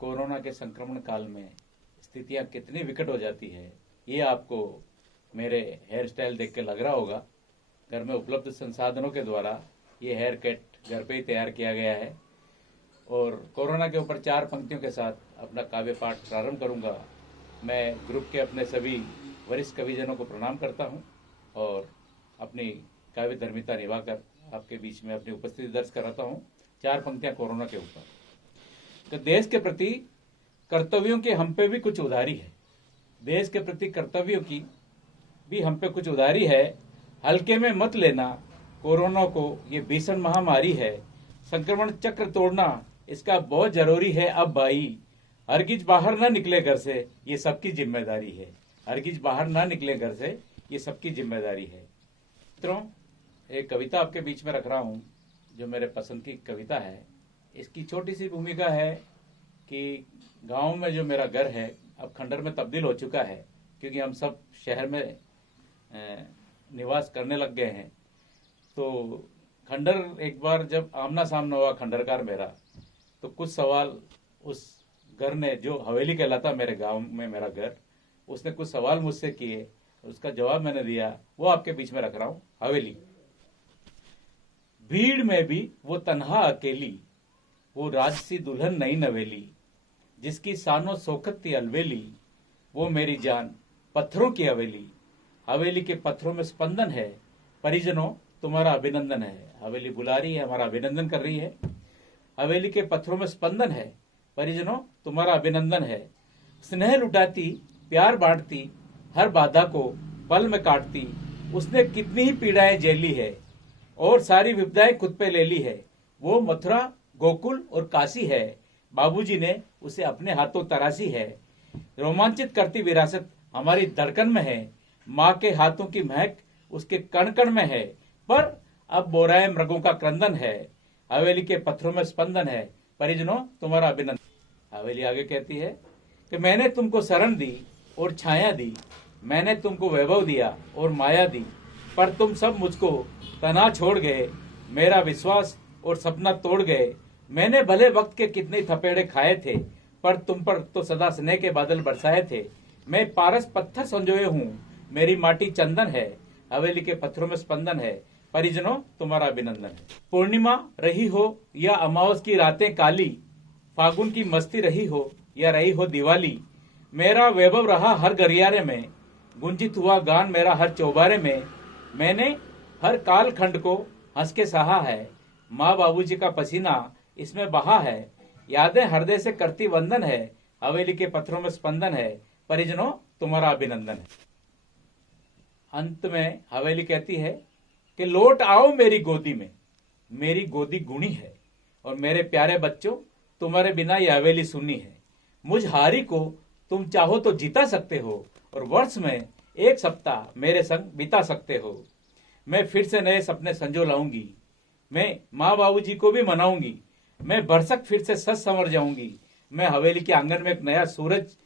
Corona के संक्रमण काल में स्थितियां कितनी विकट हो जाती है, ये आपको मेरे हेयर स्टाइल देख के लग रहा होगा। घर में उपलब्ध संसाधनों के द्वारा ये हेयर कट घर पे ही तैयार किया गया है और कोरोना के ऊपर 4 पंक्तियों के साथ अपना काव्य पाठ प्रारंभ करूंगा। मैं ग्रुप के अपने सभी वरिष्ठ कविजनों को प्रणाम करता हूं और अपनी काव्य धर्मिता निभाकर आपके बीच में अपनी उपस्थिति दर्ज कराता हूं। 4 पंक्तियां कोरोना के ऊपर। तो देश के प्रति कर्तव्यों की हम पे भी कुछ उधारी है। देश के प्रति कर्तव्यों की भी हम पे कुछ उधारी है। हल्के में मत लेना कोरोना को, ये भीषण महामारी है। संक्रमण चक्र तोड़ना इसका बहुत जरूरी है अब भाई। हरगिज बाहर ना निकले घर से, ये सबकी जिम्मेदारी है। हरगिज बाहर ना निकले घर से, ये सबकी जिम्मेदारी है। मित्रों, एक कविता आपके बीच में रख रहा हूं जो मेरे पसंद की कविता है। इसकी छोटी सी भूमिका है कि गांव में जो मेरा घर है अब खंडर में तब्दील हो चुका है, क्योंकि हम सब शहर में निवास करने लग गए हैं। तो खंडर एक बार जब आमना सामना हुआ खंडरकार मेरा, तो कुछ सवाल उस घर ने, जो हवेली कहलाता मेरे गांव में मेरा घर, उसने कुछ सवाल मुझसे किए, उसका जवाब मैंने दिया, वो आपके बीच में रख रहा हूं। हवेली। भीड़ में भी वो तन्हा अकेली, वो राजसी दुल्हन नई नवेली, जिसकी सानो सोखत थी अलवेली, वो मेरी जान पत्थरों की हवेली। हवेली के पत्थरों में स्पंदन है, परिजनों तुम्हारा अभिनंदन है। हवेली बुला रही है, हमारा अभिनंदन कर रही है। हवेली के पत्थरों में स्पंदन है, परिजनों तुम्हारा अभिनंदन है। स्नेह लुटाती, प्यार बांटती, हर बाधा को पल में काटती, उसने कितनी ही पीड़ाएं झेली है और सारी विपदाएं खुद पे ले ली है। वो मथुरा, गोकुल और काशी है, बाबूजी ने उसे अपने हाथों तराशी है। रोमांचित करती विरासत हमारी धड़कन में है, माँ के हाथों की महक उसके कण कण में है। पर अब बोराए मृगों का क्रंदन है, हवेली के पत्थरों में स्पंदन है, परिजनों तुम्हारा अभिनंदन। हवेली आगे कहती है कि मैंने तुमको शरण दी और छाया दी, मैंने तुमको वैभव दिया और माया दी, पर तुम सब मुझको तना छोड़ गए, मेरा विश्वास और सपना तोड़ गए। मैंने भले वक्त के कितने थपेड़े खाए थे, पर तुम पर तो सदा स्नेह के बादल बरसाए थे। मैं पारस पत्थर संजोए हूँ, मेरी माटी चंदन है, हवेली के पत्थरों में स्पंदन है, परिजनों तुम्हारा अभिनंदन है। पूर्णिमा रही हो या अमावस की रातें काली, फागुन की मस्ती रही हो या रही हो दिवाली, मेरा वैभव रहा हर गरियारे में, गुंजित हुआ गान मेरा हर चौबारे में। मैंने हर काल खंड को हंस के सहा है, माँ बाबूजी का पसीना इसमें बहा है। यादें हृदय से करती वंदन है, हवेली के पत्थरों में स्पंदन है, परिजनों तुम्हारा अभिनंदन है। अंत में हवेली कहती है कि लौट आओ मेरी गोदी में, मेरी गोदी गुणी है और मेरे प्यारे बच्चों तुम्हारे बिना ये हवेली सुनी है। मुझ हारी को तुम चाहो तो जीता सकते हो और वर्ष में 1 सप्ताह मेरे संग बिता सकते हो। मैं फिर से नए सपने संजो लाऊंगी, मैं माँ बाबूजी को भी मनाऊंगी, मैं बरसक फिर से सच संवर जाऊंगी। मैं हवेली के आंगन में एक नया सूरज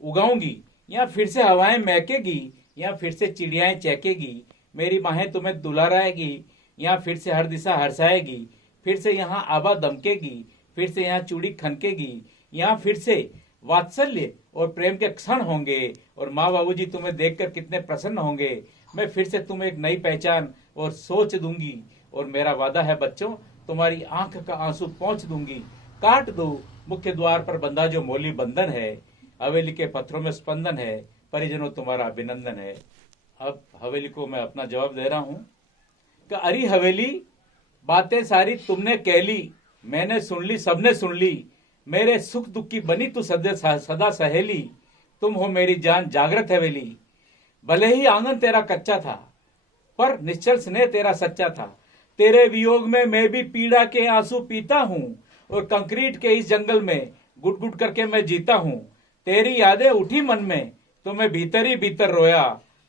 उगाऊंगी, या फिर से हवाएं महकेगी, या फिर से चिड़ियाएं चहकेगी। मेरी माहें तुम्हें दुलाराएगी, या फिर से हर दिशा हर्षाएगी। फिर से यहाँ आबा दमकेगी, फिर से यहाँ चूड़ी खनकेगी, या फिर से वात्सल्य और प्रेम के क्षण होंगे और माँ बाबूजी तुम्हें देखकर कितने प्रसन्न होंगे। मैं फिर से तुम्हें एक नई पहचान और सोच दूंगी और मेरा वादा है बच्चों, तुम्हारी आंख का आंसू पहुंच दूंगी। काट दो मुख्य द्वार पर बंधा जो मौली बंधन है, हवेली के पत्थरों में स्पंदन है, परिजनों तुम्हारा अभिनंदन है। अब हवेली को मैं अपना जवाब दे रहा हूं कि अरे हवेली, बातें सारी तुमने कह ली, मैंने सुन ली, सबने सुन ली। मेरे सुख दुख की बनी तू सदा सहेली, तुम हो मेरी जान जागृत हवेली। भले ही आंगन तेरा कच्चा था, पर निश्चल स्नेह तेरा सच्चा था। तेरे वियोग में मैं भी पीड़ा के आंसू पीता हूँ और कंक्रीट के इस जंगल में गुट गुट करके मैं जीता हूँ। तेरी यादें उठी मन में तो मैं भीतर ही भीतर रोया।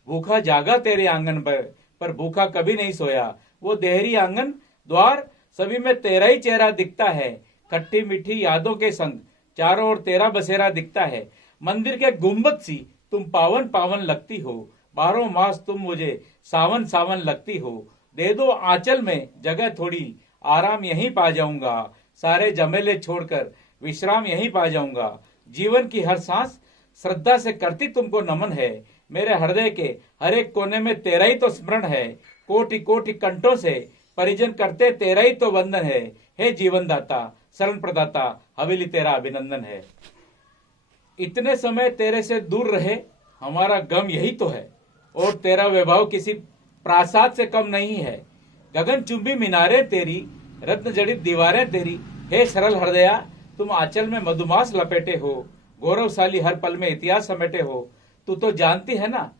भूखा जागा तेरे आंगन पर भूखा कभी नहीं सोया। वो देहरी आंगन द्वार सभी में तेरा ही चेहरा दिखता है, खट्टी मीठी यादों के संग चारों ओर तेरा बसेरा दिखता है। मंदिर के गुंबद सी तुम पावन पावन लगती हो, 12 मास तुम मुझे सावन सावन लगती हो। दे दो आंचल में जगह थोड़ी, आराम यहीं पा जाऊंगा। सारे झमेले छोड़कर विश्राम यहीं पा जाऊंगा। जीवन की हर सांस श्रद्धा से करती तुमको नमन है। मेरे हृदय के हर एक कोने में तेरा ही तो स्मरण है। कोटि कोटि कंठों से परिजन करते तेरा ही तो वंदन है। हे जीवन दाता शरण प्रदाता, हवेली तेरा अभिनंदन है। इतने समय तेरे से दूर रहे हमारा गम यही तो है, और तेरा वैभव किसी प्रासाद से कम नहीं है। गगन चुंबी मीनारें तेरी, रत्न जड़ित दीवारें तेरी। हे सरल हृदया, तुम आंचल में मधुमास लपेटे हो, गौरवशाली हर पल में इतिहास समेटे हो। तू तो जानती है ना,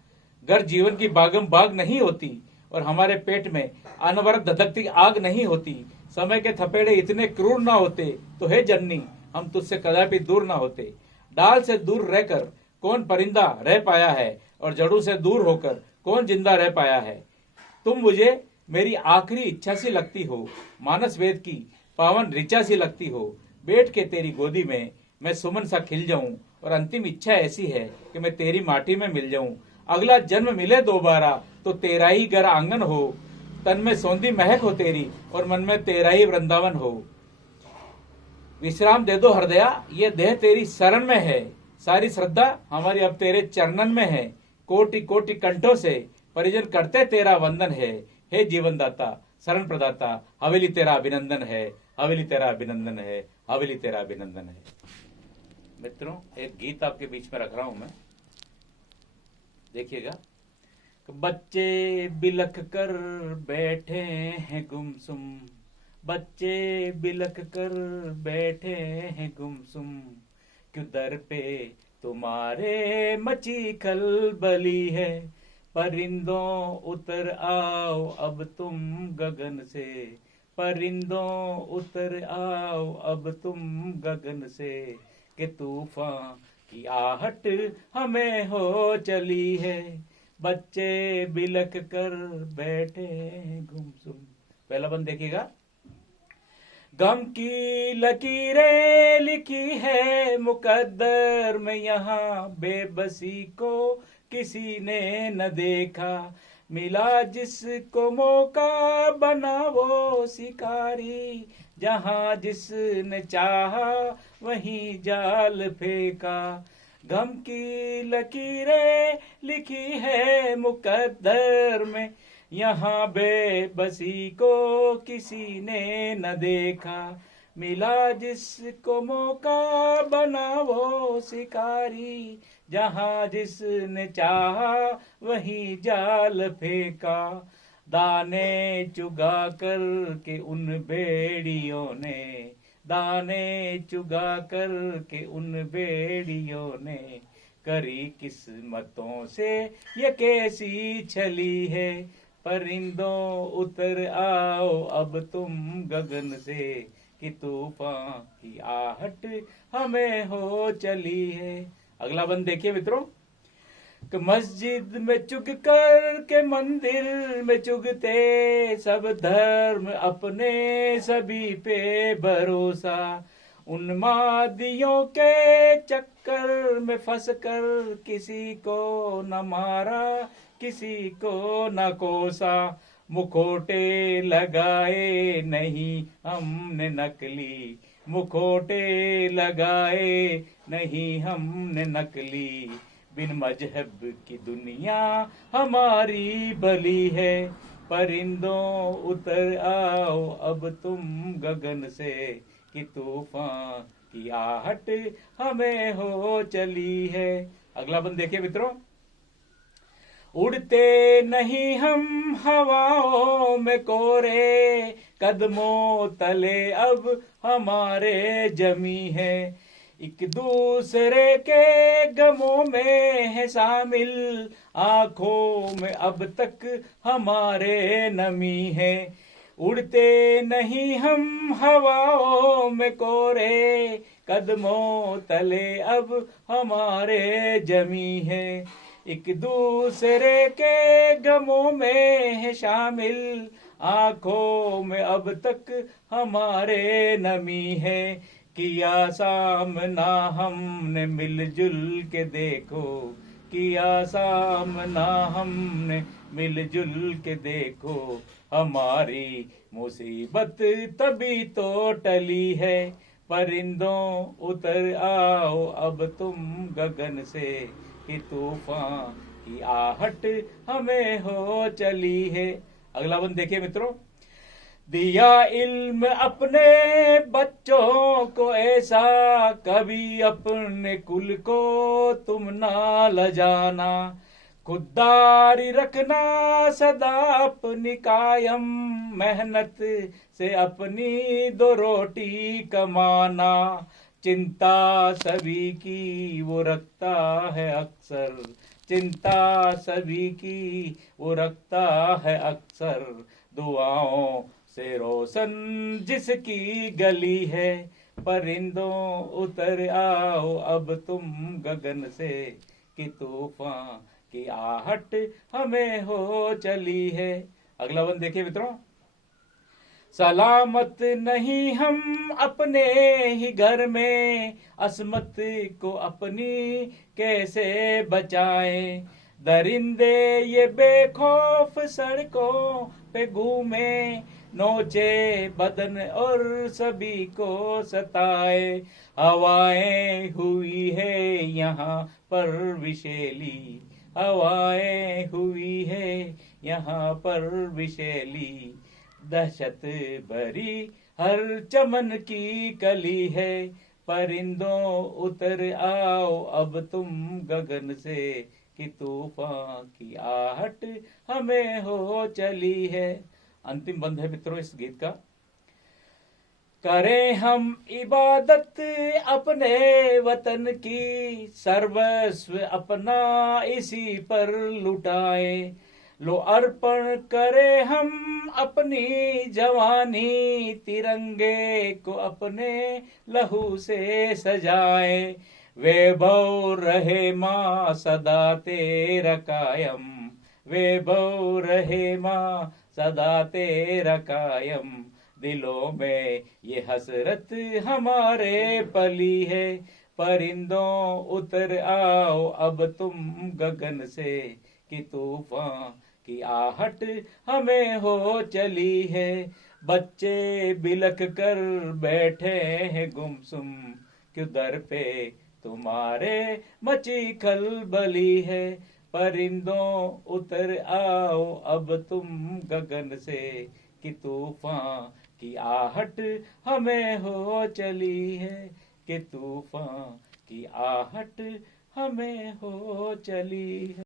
घर जीवन की बागम बाग नहीं होती, और हमारे पेट में अनवरत धधकती आग नहीं होती। समय के थपेड़े इतने क्रूर ना होते तो हे जननी, हम तुझसे कदापि दूर ना होते। डाल से दूर रहकर कौन परिंदा रह पाया है, और जड़ों से दूर होकर कौन जिंदा रह पाया है। तुम मुझे मेरी आखिरी इच्छा सी लगती हो, मानस वेद की पावन ऋचा सी लगती हो। बैठ के तेरी गोदी में मैं सुमन सा खिल जाऊं, और अंतिम इच्छा ऐसी है कि मैं तेरी माटी में मिल जाऊं। अगला जन्म मिले दोबारा तो तेरा ही घर आंगन हो, तन में सौंधी महक हो तेरी, और मन में तेरा ही वृंदावन हो। विश्राम दे दो हृदया, ये देह तेरी शरण में है। सारी श्रद्धा हमारी अब तेरे चरणन में है। कोटि कोटि कंठों से परिजन करते तेरा वंदन है। हे जीवन दाता शरण प्रदाता, हवेली तेरा अभिनंदन है, हवेली तेरा अभिनंदन है, हवेली तेरा अभिनंदन है। मित्रों, एक गीत आपके बीच में रख रहा हूं मैं, देखिएगा। बच्चे बिलख कर बैठे हैं गुमसुम, बच्चे बिलख कर बैठे हैं गुमसुम। क्यों दर पे तुम्हारे मची खलबली है। परिंदों उतर आओ अब तुम गगन से, परिंदों उतर आओ अब तुम गगन से। कि तूफान की आहट हमें हो चली है। बच्चे बिलख कर बैठे गुमसुम। पहला बंद देखिएगा। गम की लकीरें लिखी है मुकद्दर में, यहाँ बेबसी को किसी ने न देखा। मिला जिसको मौका बना वो शिकारी, जहां जिसने चाहा वहीं जाल फेंका। गम की लकीरें लिखी है मुकद्दर में, यहाँ बेबसी को किसी ने न देखा। मिला जिसको मौका बना वो शिकारी, जहां जिसने चाहा वहीं जाल फेंका। दाने चुगा कर के उन भेड़ियों ने, दाने चुगा कर के उन भेड़ियों ने। करी किस्मतों से ये कैसी छली है। परिंदों उतर आओ अब तुम गगन से, कि तूफान की आहट हमें हो चली है। अगला बंद देखिए मित्रों। कि मस्जिद में चुग कर के मंदिर में चुगते, सब धर्म अपने सभी पे भरोसा। उन्मादियों के चक्कर में फंस कर किसी को न मारा, किसी को न कोसा। मुखोटे लगाए नहीं हमने नकली, मुखोटे लगाए नहीं हमने नकली। बिन मजहब की दुनिया हमारी भली है। परिंदों उतर आओ अब तुम गगन से, कि तूफान की आहट हमें हो चली है। अगला बंद देखिए मित्रों। उड़ते नहीं हम हवाओं में कोरे, कदमों तले अब हमारे जमी है। एक दूसरे के गमों में है शामिल, आंखों में अब तक हमारे नमी है। उड़ते नहीं हम हवाओं में कोरे, कदमों तले अब हमारे जमी है। एक दूसरे के गमों में है शामिल, आंखों में अब तक हमारे नमी है। किया सामना हमने मिलजुल के देखो, किया सामना हमने मिलजुल के देखो। हमारी मुसीबत तभी तो टली है। परिंदों उतर आओ अब तुम गगन से, कि तूफान की आहट हमें हो चली है। अगला बंद देखिए मित्रों। दिया इल्म अपने बच्चों को ऐसा, कभी अपने कुल को तुम ना लजाना। खुददारी रखना सदा अपनी कायम, मेहनत से अपनी दो रोटी कमाना। चिंता सभी की वो रखता है अक्सर, चिंता सभी की वो रखता है अक्सर। दुआओं से रोशन जिसकी गली है, परिंदों उतर आओ अब तुम गगन से, कि तूफान की आहट हमें हो चली है। अगला वन देखिए मित्रों। सलामत नहीं हम अपने ही घर में, असमत को अपनी कैसे बचाएं। दरिंदे ये बेखौफ सड़कों पे घूमे, नोचे बदन और सभी को सताए। हवाएं हुई है यहाँ पर विषैली, हवाएं हुई है यहाँ पर विषैली। दहशत भरी हर चमन की कली है, परिंदों उतर आओ अब तुम गगन से, कि तूफान की आहट हमें हो चली है। अंतिम बंद है मित्रों इस गीत का। करें हम इबादत अपने वतन की, सर्वस्व अपना इसी पर लुटाए। लो अर्पण करें हम अपनी जवानी, तिरंगे को अपने लहू से सजाए। वैभव रहे माँ सदा तेरा कायम, वैभव रहे माँ सदा तेरा कायम। दिलों में ये हसरत हमारे पली है, परिंदों उतर आओ अब तुम गगन से, कि तूफान की आहट हमें हो चली है। बच्चे बिलख कर बैठे हैं गुमसुम, क्यों दर पे तुम्हारे मची खलबली है। परिंदों उतर आओ अब तुम गगन से, कि तूफान की आहट हमें हो चली है, कि तूफान की आहट हमें हो चली है।